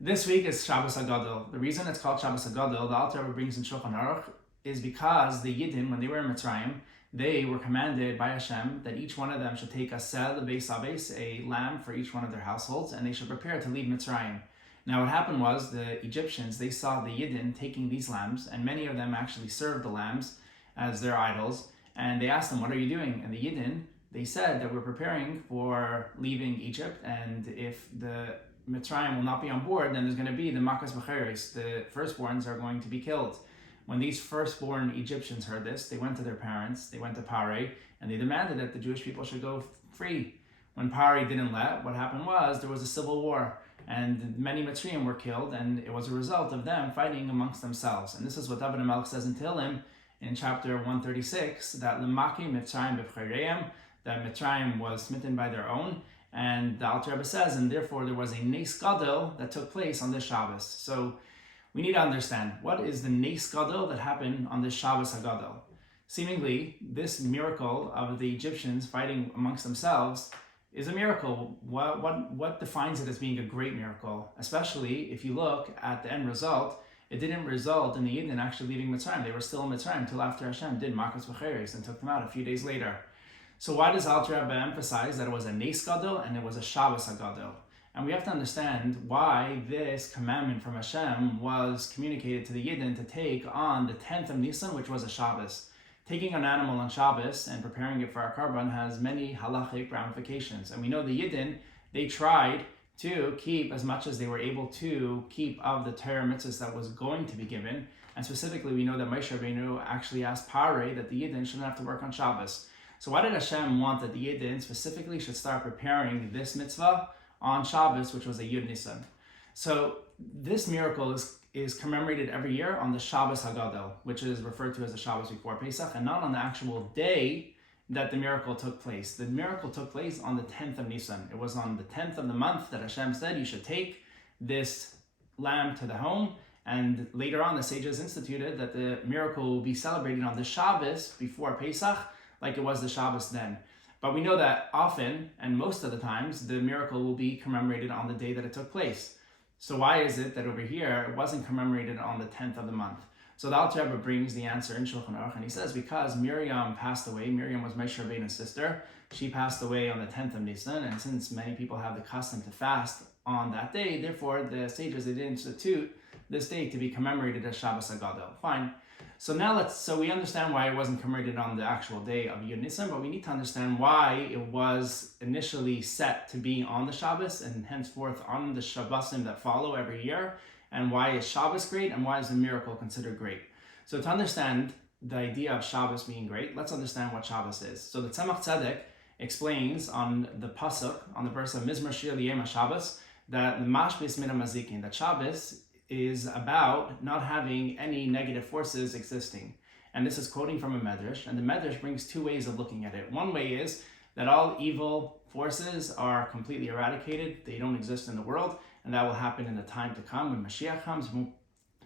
This week is Shabbos HaGadol. The reason it's called Shabbos HaGadol, the Alter Rebbe brings in Shulchan Aruch, is because the Yidden, when they were in Mitzrayim, they were commanded by Hashem that each one of them should take a sel beis abes, a lamb for each one of their households, and they should prepare to leave Mitzrayim. Now what happened was the Egyptians, they saw the Yidden taking these lambs, and many of them actually served the lambs as their idols, and they asked them, what are you doing? And the Yidden, they said that we're preparing for leaving Egypt, and if the Mitzrayim will not be on board, then there's going to be the makas v'cheres, the firstborns are going to be killed. When these firstborn Egyptians heard this, they went to their parents, they went to Pare, and they demanded that the Jewish people should go free. When Pare didn't let, what happened was there was a civil war, and many Mitzrayim were killed, and it was a result of them fighting amongst themselves. And this is what David HaMelech says in Tehillim in chapter 136, that Lemaki Mitzrayim b'chereim, that Mitzrayim was smitten by their own. And the Alter Rebbe says, and therefore there was a Nes Gadol that took place on this Shabbos. So we need to understand, what is the Nes Gadol that happened on this Shabbos HaGadol? Seemingly, this miracle of the Egyptians fighting amongst themselves is a miracle. What defines it as being a great miracle? Especially if you look at the end result, it didn't result in the Yidden actually leaving Mitzrayim. They were still in Mitzrayim until after Hashem did Makas V'cheres and took them out a few days later. So why does Alter Rebbe emphasize that it was a Nes Gadol and it was a Shabbos HaGadol? And we have to understand why this commandment from Hashem was communicated to the Yidden to take on the 10th of Nissan, which was a Shabbos. Taking an animal on Shabbos and preparing it for our karban has many halachic ramifications. And we know the Yidden, they tried to keep as much as they were able to keep of the Torah mitzvahs that was going to be given. And specifically, we know that Moshe Rabbeinu actually asked Pare that the Yidden shouldn't have to work on Shabbos. So why did Hashem want that the Yidden specifically should start preparing this mitzvah on Shabbos, which was a Yud Nisan? So this miracle is commemorated every year on the Shabbos HaGadol, which is referred to as the Shabbos before Pesach, and not on the actual day that the miracle took place. The miracle took place on the 10th of Nisan. It was on the 10th of the month that Hashem said you should take this lamb to the home, and later on the sages instituted that the miracle will be celebrated on the Shabbos before Pesach, like it was the Shabbos then. But we know that often, and most of the times, the miracle will be commemorated on the day that it took place. So why is it that over here it wasn't commemorated on the 10th of the month? So the Alter Rebbe brings the answer in Shulchan Aruch, and he says because Miriam passed away, Miriam was Moshe Rabbeinu's sister, she passed away on the 10th of Nisan, and since many people have the custom to fast on that day, therefore the sages, they did institute this day to be commemorated as Shabbos HaGadol. Fine. So now we understand why it wasn't commemorated on the actual day of Yud Nisan, but we need to understand why it was initially set to be on the Shabbos and henceforth on the Shabbosim that follow every year, and why is Shabbos great and why is the miracle considered great. So to understand the idea of Shabbos being great, let's understand what Shabbos is. So the Tzemach Tzedek explains on the Pasuk, on the verse of Mizmor Shir L'Yom HaShabbos, that the Mashbis Min HaMazikin, that Shabbos is about not having any negative forces existing. And this is quoting from a Medrash, and the Medrash brings two ways of looking at it. One way is that all evil forces are completely eradicated, they don't exist in the world, and that will happen in the time to come when Mashiach comes,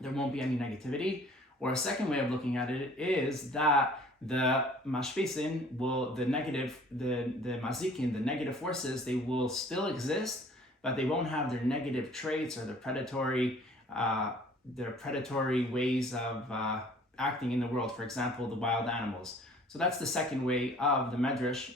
there won't be any negativity. Or a second way of looking at it is that the mashpisin will, the mazikin, the negative forces, they will still exist, but they won't have their negative traits or their predatory ways of acting in the world, for example, the wild animals. So that's the second way of the Medrash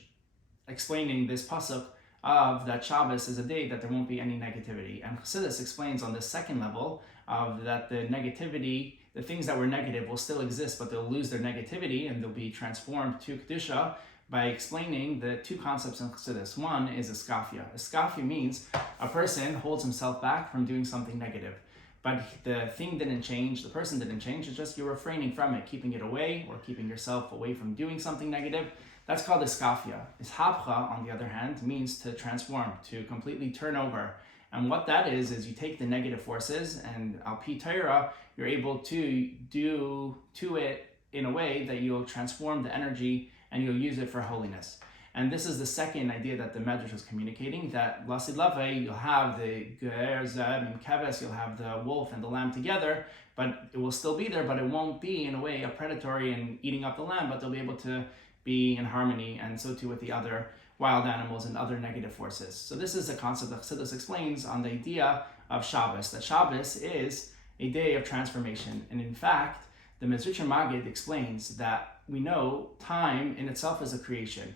explaining this pasuk of that Shabbos is a day that there won't be any negativity. And Chassidus explains on the second level of that the negativity, the things that were negative will still exist, but they'll lose their negativity and they'll be transformed to Kedusha by explaining the two concepts in Chassidus. One is iskafia. Iskafia means a person holds himself back from doing something negative. But the thing didn't change, the person didn't change, it's just you're refraining from it, keeping it away or keeping yourself away from doing something negative. That's called iskafia. Ishapcha, on the other hand, means to transform, to completely turn over. And what that is you take the negative forces and al pi Torah, you're able to do to it in a way that you'll transform the energy and you'll use it for holiness. And this is the second idea that the Medrash was communicating, that Lasid Lave, you'll have the Ger, Zeb, and Keves, you'll have the wolf and the lamb together, but it will still be there, but it won't be, in a way, a predatory and eating up the lamb, but they'll be able to be in harmony, and so too with the other wild animals and other negative forces. So this is a concept that Chassidus explains on the idea of Shabbos, that Shabbos is a day of transformation. And in fact, the Merovitch Maggid explains that we know time in itself is a creation,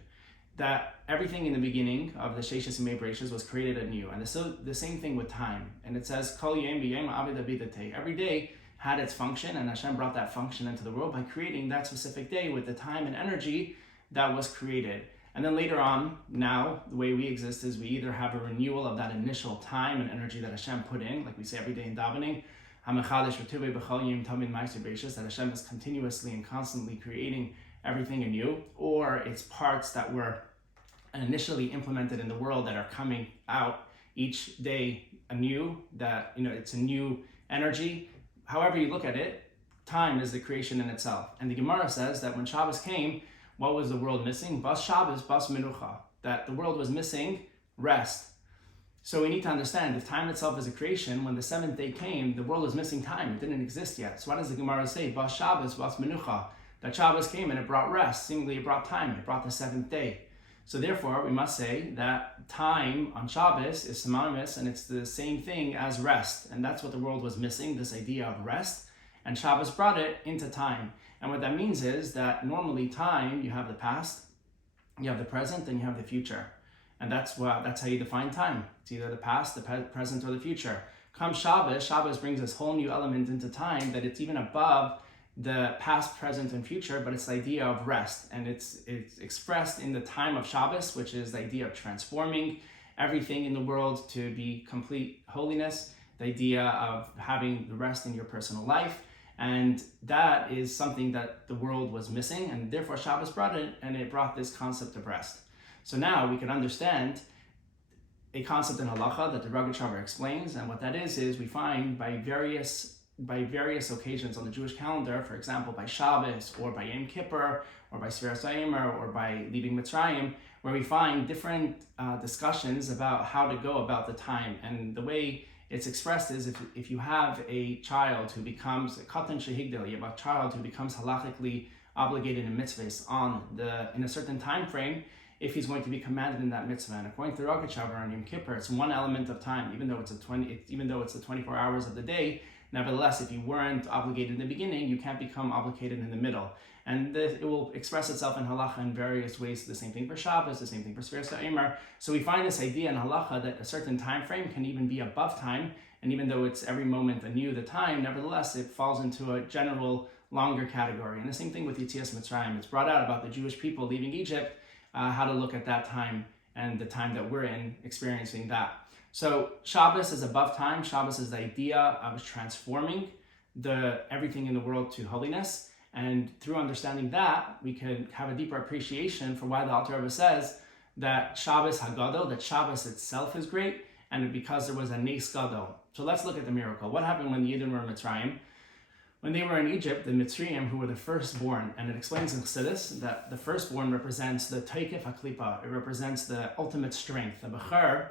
that everything in the beginning of the Sheishas Yimei Bereishis was created anew. And so the same thing with time. And it says, Kol Yom B'Yom Avid Avidate. Every day had its function, and Hashem brought that function into the world by creating that specific day with the time and energy that was created. And then later on, now, the way we exist is we either have a renewal of that initial time and energy that Hashem put in, like we say every day in davening, that Hashem is continuously and constantly creating everything anew, or it's parts that were initially implemented in the world that are coming out each day anew, that, it's a new energy. However you look at it, time is the creation in itself. And the Gemara says that when Shabbos came, what was the world missing? Bas Shabbos, bas Menucha. That the world was missing rest. So we need to understand, if time itself is a creation, when the seventh day came, the world was missing time. It didn't exist yet. So what does the Gemara say? Bas Shabbos, bas Menucha. That Shabbos came and it brought rest. Seemingly it brought time. It brought the seventh day. So therefore, we must say that time on Shabbos is synonymous, and it's the same thing as rest. And that's what the world was missing, this idea of rest. And Shabbos brought it into time. And what that means is that normally time, you have the past, you have the present, and you have the future. And that's how you define time. It's either the past, the present, or the future. Come Shabbos, Shabbos brings this whole new element into time, that it's even above the past, present, and future, but it's the idea of rest. And it's expressed in the time of Shabbos, which is the idea of transforming everything in the world to be complete holiness, the idea of having the rest in your personal life. And that is something that the world was missing, and therefore Shabbos brought it, and it brought this concept of rest. So now we can understand a concept in halacha that the Merovitch explains, and what that is we find by various occasions on the Jewish calendar, for example, by Shabbos, or by Yom Kippur, or by severities, or by leaving Mitzrayim, where we find different discussions about how to go about the time. And the way it's expressed is if you have a child who becomes a katan shehigdel, you have a child who becomes halachically obligated in mitzvahs in a certain time frame, if he's going to be commanded in that mitzvah. And according to the Merovitch and Yom Kippur, it's one element of time, even though it's the 24 hours of the day. Nevertheless, if you weren't obligated in the beginning, you can't become obligated in the middle. And it will express itself in halacha in various ways. The same thing for Shabbos, the same thing for severities. So we find this idea in halacha that a certain time frame can even be above time, and even though it's every moment anew the time, nevertheless it falls into a general longer category. And the same thing with Yetzias Mitzrayim. It's brought out about the Jewish people leaving Egypt, how to look at that time and the time that we're in, experiencing that. So Shabbos is above time. Shabbos is the idea of transforming everything in the world to holiness. And through understanding that, we can have a deeper appreciation for why the Alter Rebbe says that Shabbos HaGadol, that Shabbos itself is great, and because there was a Nes Gadol. So let's look at the miracle. What happened when the Yidden were in Mitzrayim? When they were in Egypt, the Mitzrayim, who were the firstborn, and it explains in Chassidus that the firstborn represents the Teikef HaKlipa. It represents the ultimate strength. The Bechar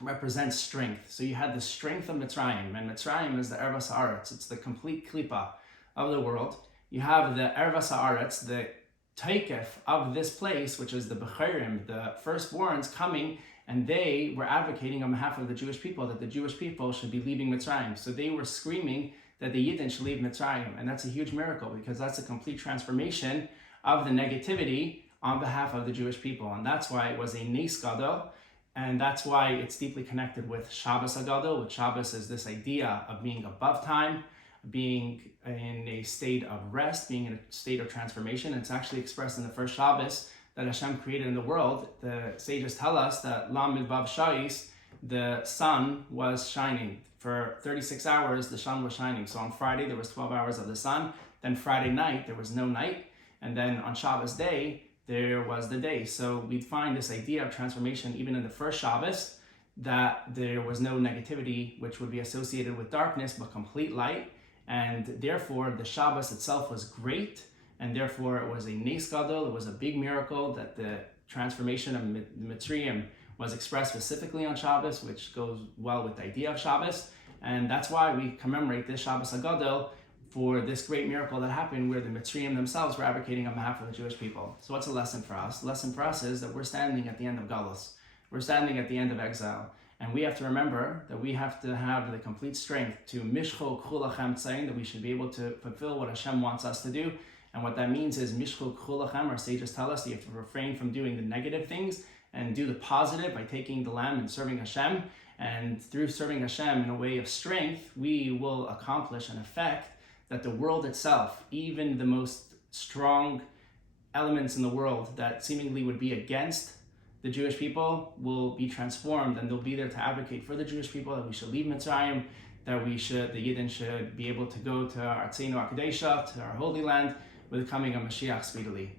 represents strength. So you had the strength of Mitzrayim, and Mitzrayim is the Ervas Haaretz. It's the complete Klipa of the world. You have the Ervas Haaretz, the Teikef of this place, which is the Becharim, the firstborns coming, and they were advocating on behalf of the Jewish people that the Jewish people should be leaving Mitzrayim. So they were screaming that the Yidden should leave Mitzrayim, and that's a huge miracle because that's a complete transformation of the negativity on behalf of the Jewish people, and that's why it was a Nes Gadol, and that's why it's deeply connected with Shabbos HaGadol, which Shabbos is this idea of being above time, being in a state of rest, being in a state of transformation. It's actually expressed in the first Shabbos that Hashem created in the world. The sages tell us that Lam Midvav Shais, the sun was shining. For 36 hours, the sun was shining. So on Friday, there was 12 hours of the sun. Then Friday night, there was no night. And then on Shabbos day, there was the day. So we find this idea of transformation even in the first Shabbos, that there was no negativity which would be associated with darkness, but complete light. And therefore, the Shabbos itself was great. And therefore, it was a Nes Gadol. It was a big miracle that the transformation of Mitzrayim was expressed specifically on Shabbos, which goes well with the idea of Shabbos. And that's why we commemorate this Shabbos HaGadol for this great miracle that happened where the Mitzrayim themselves were advocating on behalf of the Jewish people. So what's a lesson for us? The lesson for us is that we're standing at the end of Galus. We're standing at the end of exile. And we have to remember that we have to have the complete strength to mishcho k'chulachem, saying that we should be able to fulfill what Hashem wants us to do. And what that means is mishcho k'chulachem, our sages tell us, you have to refrain from doing the negative things and do the positive by taking the lamb and serving Hashem. And through serving Hashem in a way of strength, we will accomplish an effect that the world itself, even the most strong elements in the world that seemingly would be against the Jewish people, will be transformed, and they'll be there to advocate for the Jewish people, that we should leave Mitzrayim, that the Yidden should be able to go to Artzeinu HaKadesha, to our Holy Land, with the coming of Mashiach speedily.